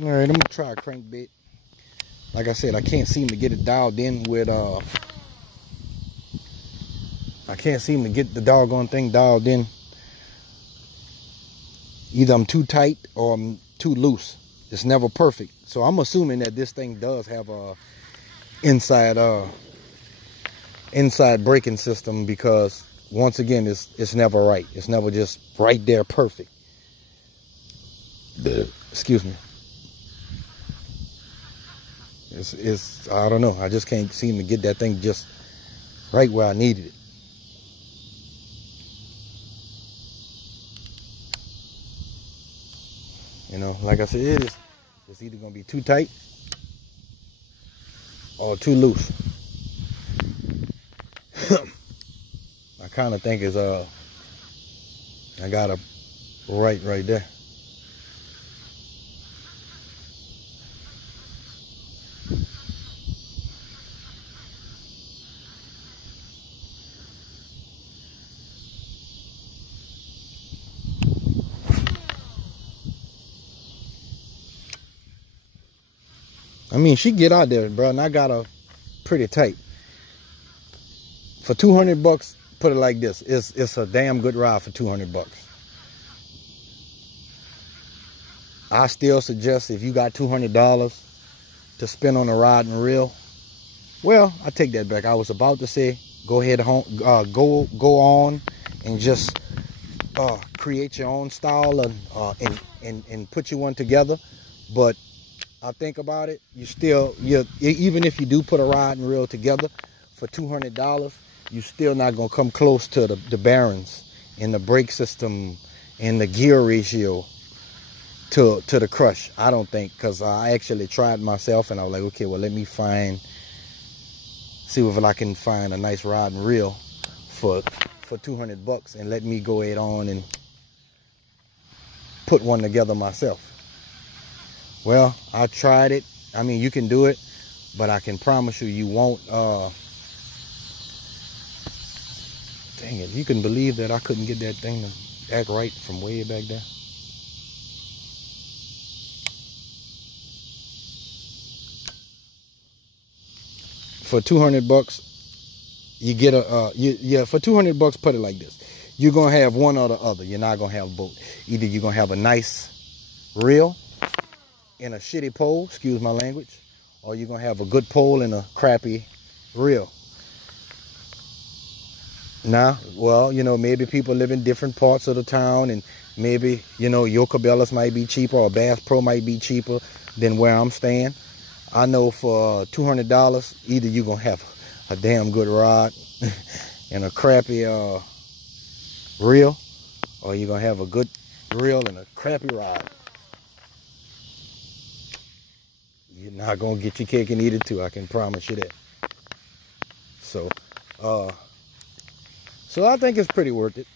All right, I'm gonna try a crankbait. Like I said, I can't seem to get it dialed in with I can't seem to get the doggone thing dialed in. Either I'm too tight or I'm too loose. It's never perfect. So I'm assuming that this thing does have a inside braking system, because once again, it's never right. It's never just right there perfect. Excuse me. It's I don't know. I just can't seem to get that thing just right where I needed it. You know, like I said, it's either gonna be too tight or too loose. I kind of think it's I got a right there. I mean, she get out there, bro, and I got her pretty tight. For 200 bucks, put it like this, it's a damn good ride for 200 bucks. I still suggest, if you got $200 to spend on a rod and reel, well, I take that back. I was about to say, go ahead home, go on and just create your own style and put you one together. But I think about it, even if you do put a rod and reel together for $200, you're still not gonna come close to the bearings and the brake system and the gear ratio to the Crush. I don't think, because I actually tried myself and I was like, okay, well, let me see if I can find a nice rod and reel for 200 bucks, and let me go ahead on and put one together myself. Well, I tried it. I mean, you can do it, but I can promise you, you won't. Dang it, you can believe that I couldn't get that thing to act right from way back there. For 200 bucks, you get for 200 bucks, put it like this. You're going to have one or the other. You're not going to have both. Either you're going to have a nice reel and a shitty pole, excuse my language, or you're going to have a good pole and a crappy reel. Now, well, you know, maybe people live in different parts of the town, and maybe, you know, your Cabela's might be cheaper, or Bass Pro might be cheaper than where I'm staying. I know for $200, either you're going to have a damn good rod and a crappy reel, or you're going to have a good reel and a crappy rod. You're not going to get your cake and eat it too, I can promise you that. So I think it's pretty worth it.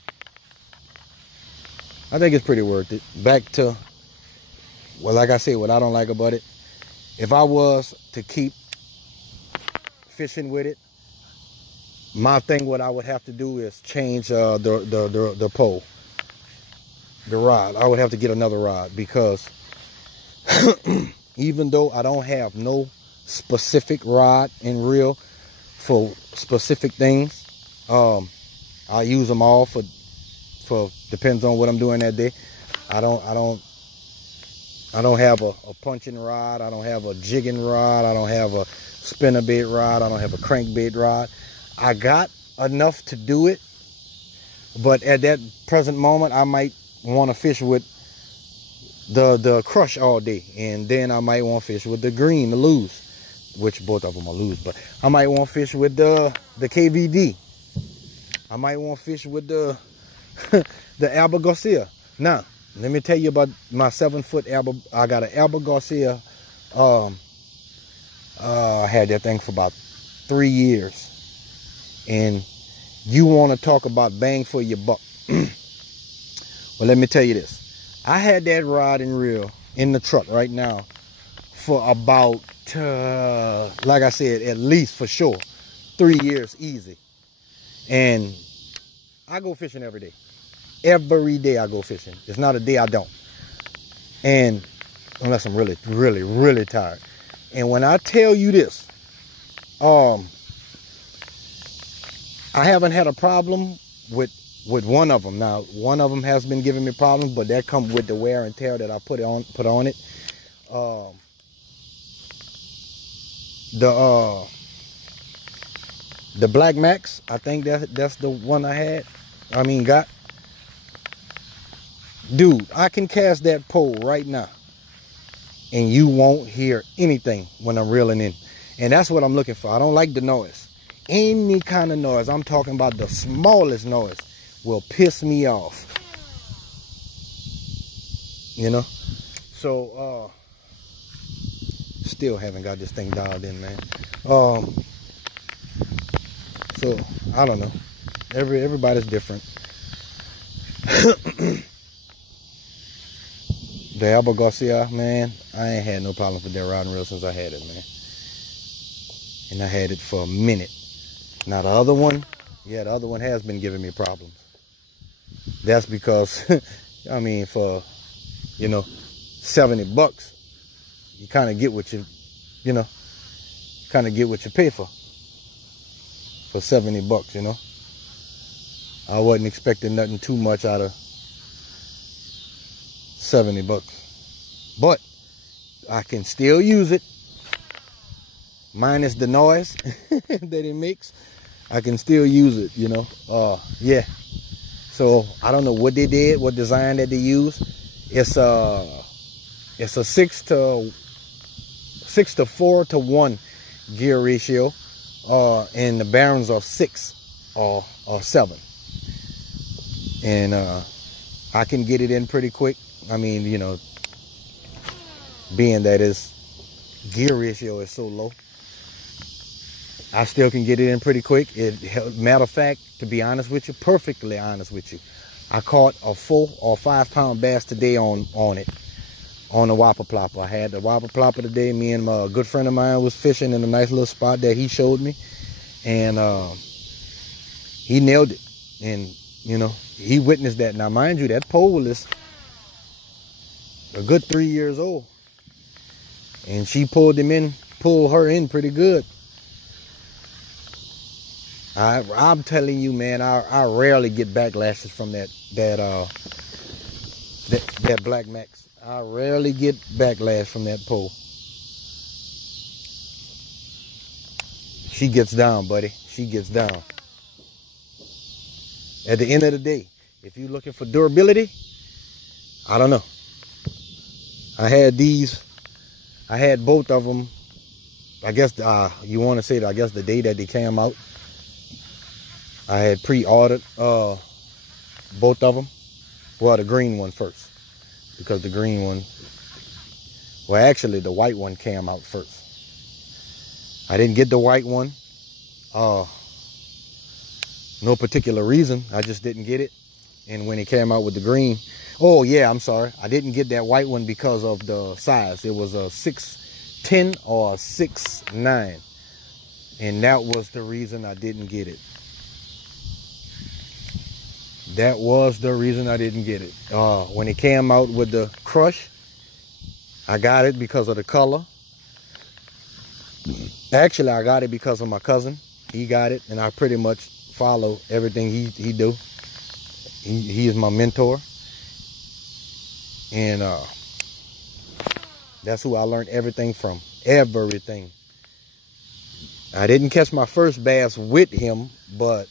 I think it's pretty worth it. Back to, well, like I said, what I don't like about it, if I was to keep fishing with it, my thing, what I would have to do is change the pole, the rod. I would have to get another rod, because even though I don't have no specific rod and reel for specific things, I use them all for depends on what I'm doing that day. I don't have a punching rod. I don't have a jigging rod. I don't have a spinnerbait rod. I don't have a crankbait rod. I got enough to do it, but at that present moment, I might want to fish with the Crush all day, and then I might want to fish with the Green, the Lew's, which both of them are Lew's, but I might want to fish with the KVD. I might want to fish with the the Alba Garcia. Now, let me tell you about my 7-foot Alba. I got an Alba Garcia. I had that thing for about 3 years. And you want to talk about bang for your buck. Well, let me tell you this. I had that rod and reel in the truck right now for about, like I said, at least for sure, 3 years easy. And I go fishing every day. Every day I go fishing. It's not a day I don't. And unless I'm really, really, really tired. And when I tell you this, I haven't had a problem with one of them. Now, one of them has been giving me problems, but that comes with the wear and tear that I put on it. The Black Max, I think that's the one got. Dude, I can cast that pole right now, and you won't hear anything when I'm reeling in. And that's what I'm looking for. I don't like the noise. Any kind of noise, I'm talking about the smallest noise, will piss me off. You know? So, still haven't got this thing dialed in, man. So, I don't know. Everybody's different. The Alba Garcia, man, I ain't had no problems with that rod and reel since I had it, man. And I had it for a minute. Now the other one, yeah, the other one has been giving me problems. That's because, I mean, for, you know, $70, you kind of get what you pay for $70, you know. I wasn't expecting nothing too much out of $70, but I can still use it, minus the noise that it makes. I can still use it, you know. Yeah. So I don't know what they did, what design that they used. It's a 6 to 4 to 1 gear ratio, and the bearings are 6 or 7, and I can get it in pretty quick. I mean, you know, being that its gear ratio is so low, I still can get it in pretty quick. Matter of fact, to be honest with you, perfectly honest with you, I caught a 4 or 5 pound bass today on it, on the whopper plopper. I had the whopper plopper today. Me and a good friend of mine was fishing in a nice little spot that he showed me, and he nailed it. And you know, he witnessed that. Now, mind you, that pole is a good 3 years old, and she pulled her in pretty good. I'm telling you, man, I rarely get backlashes from that Black Max. I rarely get backlash from that pole. She gets down, buddy. She gets down. At the end of the day, if you're looking for durability, I don't know. I had both of them, I guess, you want to say that, I guess the day that they came out. I had pre-ordered both of them. Well, the green one first, because the green one, well, actually the white one came out first. I didn't get the white one. No particular reason. I just didn't get it. And when it came out with the green, oh yeah, I'm sorry, I didn't get that white one because of the size. It was a 6'10" or a 6'9", and that was the reason I didn't get it. That was the reason I didn't get it. When it came out with the crush, I got it because of the color. Actually, I got it because of my cousin. He got it, and I pretty much follow everything he do. He is my mentor, and that's who I learned everything from. Everything. I didn't catch my first bass with him, but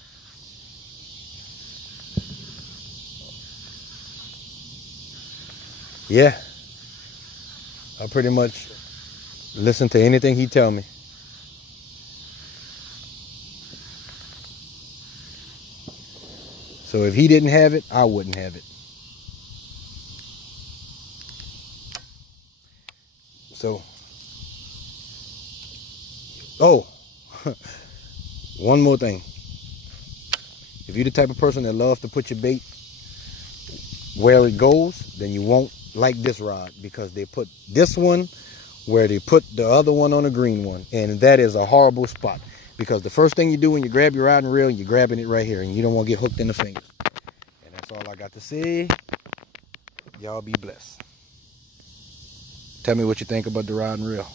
yeah, I pretty much listen to anything he tell me. So if he didn't have it, I wouldn't have it. So, oh, one more thing. If you're the type of person that loves to put your bait where it goes, then you won't like this rod, because they put this one where they put the other one on the green one, and that is a horrible spot. Because the first thing you do when you grab your rod and reel, you're grabbing it right here, and you don't want to get hooked in the fingers. And that's all I got to say. Y'all be blessed. Tell me what you think about the rod and reel.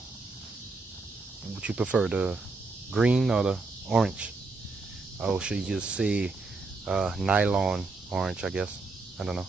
What you prefer, the green or the orange? Oh, should you just see nylon orange, I guess? I don't know.